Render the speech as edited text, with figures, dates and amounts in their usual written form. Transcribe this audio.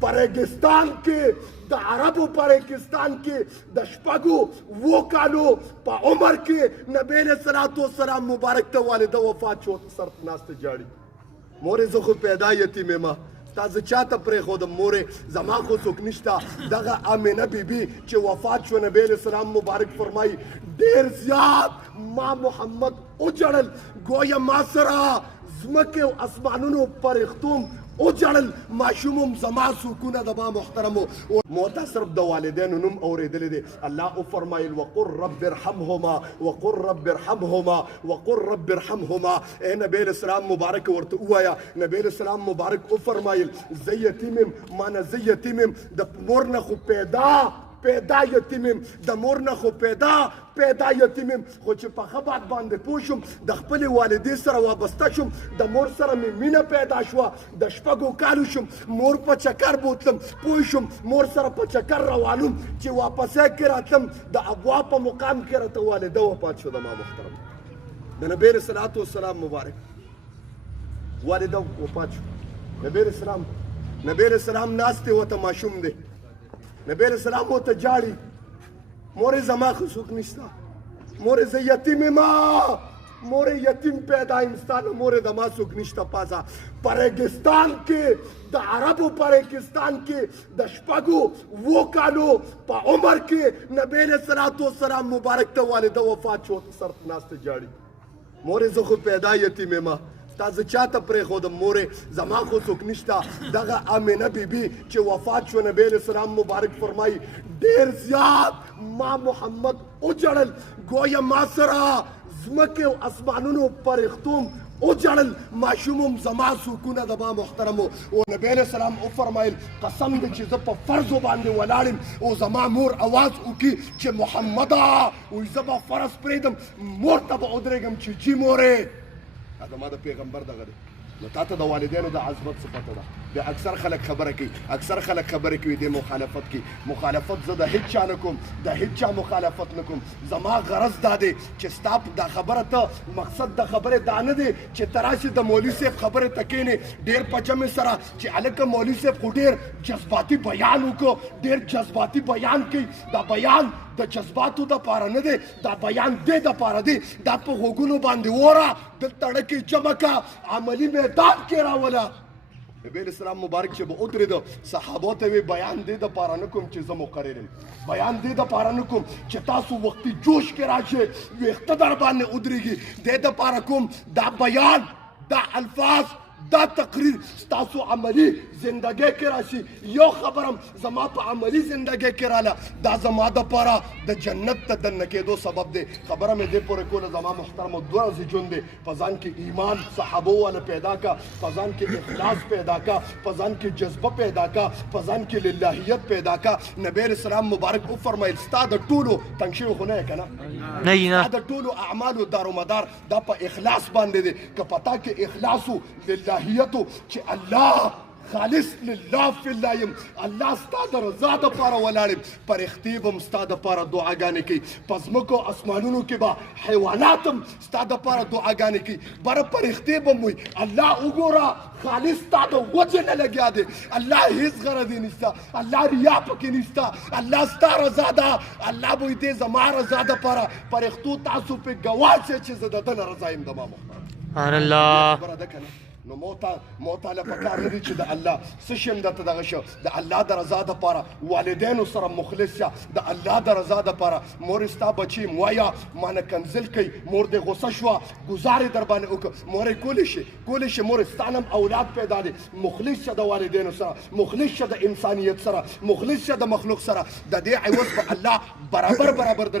پریګستان کې د عربو پریګستان کې د شپږو اوو کالو په عمر کې نبی علیه الصلاة والسلام مبارک ته والده وفات شو سر په ناسته جاړي مورې زه خو پیدا یتیم یم تا زه چاته پرېښودم مورې زما خو څوک نشته دغه امینه بیبي چې وفات شو نبی علیه السلام مبارک فرمایي ډېر زیات ما محمد وجړل ګویا ما سره ځمکې او اسمانونو فرښتوم وجړل ماشوم زما سکونه د ما محترمو موته صرف د والدینو نوم اورېدلی دی الله وفرمایل وقل رب ارحمهما وقل رب ارحمهما وقل رب ارحمهما ای نبی علیه السلام مبارک ورته ووایه نبی علیه السلام مبارک وفرمایل زه یتیم یم مانه زه یتیم یم د مور نه خو پیدا یتیم یم د مور نه خو پیدا یتیم یم خو چې په ښه بات باندې پوه شوم د خپلې والدې سره وابسته شوم د مور سره مې مینه پیدا شوه د شپږو کالو شوم مور په چکر بوتلم پوه شوم مور سره په چکر روانوم چې واپسی کې راتلم د ابوا په مقام کې راته والده وفات شو د ما محترم د نبی علیه الصلاة والسلام مبارک والده وفات شو نبی علیه السلام ناست دی ورته ماشوم دی نبی علیه السلام ورته جاړي مورې زما خو څوک نشته مورې زه یتیم یم مورې یتیم پیدا یم ستا نه مورې د ما څوک نشته پازه پریګستان کې د عربو پریګستان کې د شپږو اوو کالو په عمر کې نبی علیه الصلاة والسلام مبارک ته والده وفات شو سر په ناسته جاړي مورې زه خو پیدا یتیم یم تا زه چاته پرېښودم مورې زما خو څوک نشته دغه امینه بیبي چې وفات شو نبی علیه السلام مبارک فرمایي ډېر زیات ما محمد وجړل ګویا ما سره ځمکې او اسمانونو فرښتوم وجړل ماشوم زما سکونه د ما محترمو او نبی علیه السلام وفرمایل قسم دی چې زه په فرضو باندې ولاړ یم او زما مور اواز وکړي چې محمده وایي زه به فرض پرېږدم مور ته به ودرېږم چې جي مورې دا زما د پیغمبر دغه دی نو تا ته د والدینو د عظمت څه پته ده بیا اکثر خلک خبره کوي د مخالفت کې مخالفت زه د هیڅ چا نه کوم د هیڅ چا مخالفت نه کوم زما غرض دا دی چې ستا دا خبره ته مقصد د خبرې دا نه دی چې ته راشې د مولوي صاحب خبرې ته کښېنې ډېر په جمع سره چې هلکه مولوي صاحب خو ډېر جذباتي بیان وکړو ډېر جذباتي بیان کوي دا بیان د جذباتو دپاره نه دی دا بیان دې دپاره دی دا په غوږونو باندې وره دلته ډکې جمع کا عملي میدان کې راوله نبی علیه السلام مبارک چې به ودرېده صحابو ته وی بیان دې دپاره نه کوم چې زه مقرر یم بیان دې دپاره نه کوم چې تاسو وقتي جوش کې راشئ ویښته در باندې ودرېږي دې دپاره کوم دا بیان دا الفاظ دا تقریر ستاسو عملی زندګۍ کې راشي یو خبرم زما په عملی زندګۍ کې راله دا زما دپاره د جنت ته دننه کېدو سبب دی خبره مې دې پورې کوله زما محترمو دوه ورځې ژوند دی په ځان کې ایمان صحابو والا پیدا کا په ځان کې اخلاص پیدا کا په ځان کې جذبه پیدا کا په ځان کې للهیت پیدا کا نبی علیه السلام مبارک وفرمایل ستا د ټولو تنګ شوي خو نه یې که نه ستا د ټولو اعمالو دارومدار دا په اخلاص باندې دی که په تا کې اخلاص و للهیتو چې الله خالص لله فی الله یم الله ستا د رضا دپاره ولاړ یم فرښتې به م ستا دپاره دعاګانې کوي په ځمکو اسمانونو کې به حیوانات هم ستا دپاره دعاګانې کوي بره فرښتې به م وایي الله وګوره خالص ستا د وجې نه لګیا دی الله هېڅ غرض یې نشته الله ریا پکې نشته الله ستا رضا ده الله به وایي دې زما رضا دپاره فرښتو تاسو پې ګواه شئ چې زه د ده نه رضا یم د ما محترم سبحان الله خبره ده که نه نو موته له پکار نه دي چې د الله څه شي هم درته دغه شو د الله د رضا دپاره والدینو سره مخلص شه د الله د رضا دپاره مورې ستا بچي یم وایه مانه کنځل کوي مور دې غوسه شوه ګزار یې در باندې وکړه مورې کولی شي مورې ستا نه هم اولاد پیدا دی مخلص شه د والدینو سره مخلص شه د انسانیت سره مخلص شه د مخلوق سره د دې عوض به الله برابر در